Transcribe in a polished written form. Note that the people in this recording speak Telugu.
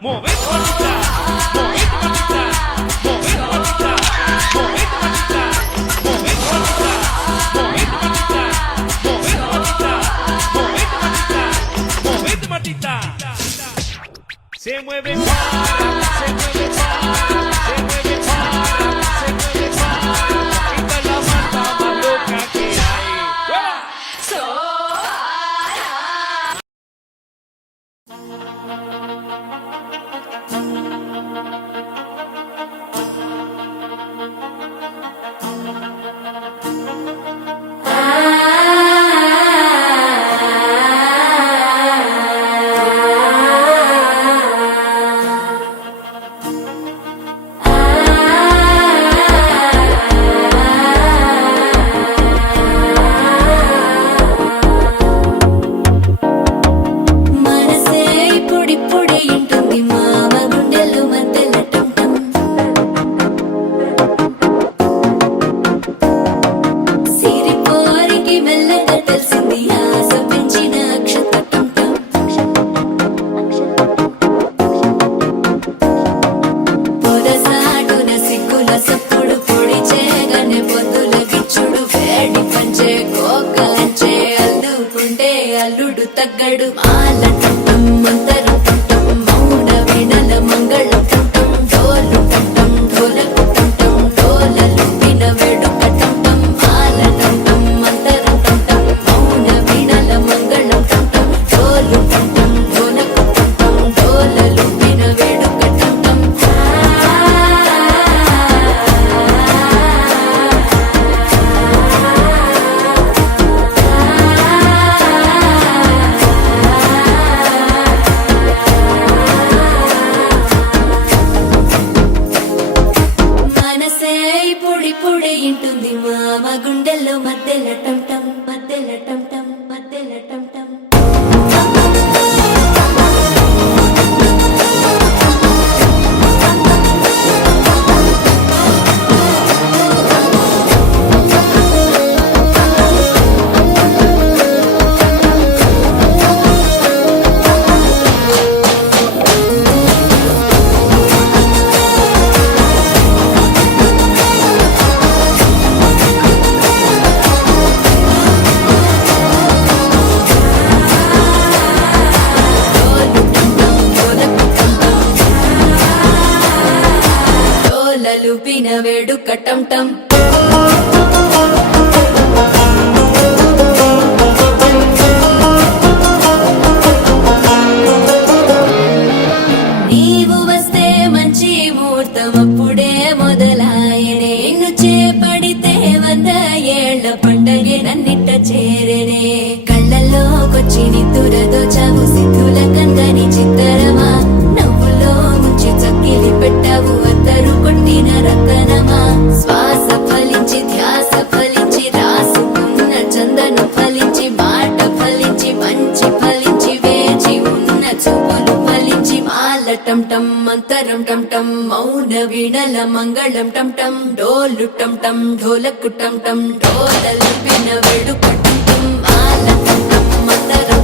Se mueve para, se mueve para, se mueve para, se mueve para. Esta es la banda más loca que hay. అల్లుడు తగ్గడు మాల టంటం మంతరం టంటం మౌన వీణల మంగళం టంటం డోలు టంటం ఢోలకు టంటం డోలలు విన వేడుక టంటం మాల టంటం మంతరం టంటం మౌన వీణల మంగళం టంటం డోలు టంటం ఢోలకు టంటం డోలలు విన వేడుక టంటం పొడి ఇంటుంది మామ గుండెల్లో మధ్యల టంటం మధ్యల టంటం మధ్యల టంటం లూపిన వేడుక టంటం నీవు వస్తే మంచి ముహూర్తం అప్పుడే మొదలాయనే నిన్ను చేపడితే 100 ఏళ్ల పండగే నన్నిట్ట చేరనే కళ్ళల్లోకొచ్చి నిద్దురదో చావు సిద్ధుల కందని చిత్తరమా నవ్వులో ముంచి చక్కిలి పెట్టావు అత్తరు కొట్టిన రతనమా శ్వాస ఫలించి ధ్యాస ఫలించి రాసుకున్న చందను ఫలించి మాట ఫలించి మంచి ఫలించి వేచి ఉన్న చూపులు ఫలించి మాల టంటం మంతరం టంటం మౌన వీణల మంగళం టంటం డోలు టంటం ఢోలకు టంటం డోలలు విన వేడుక టంటం మాల టంటం మంతరం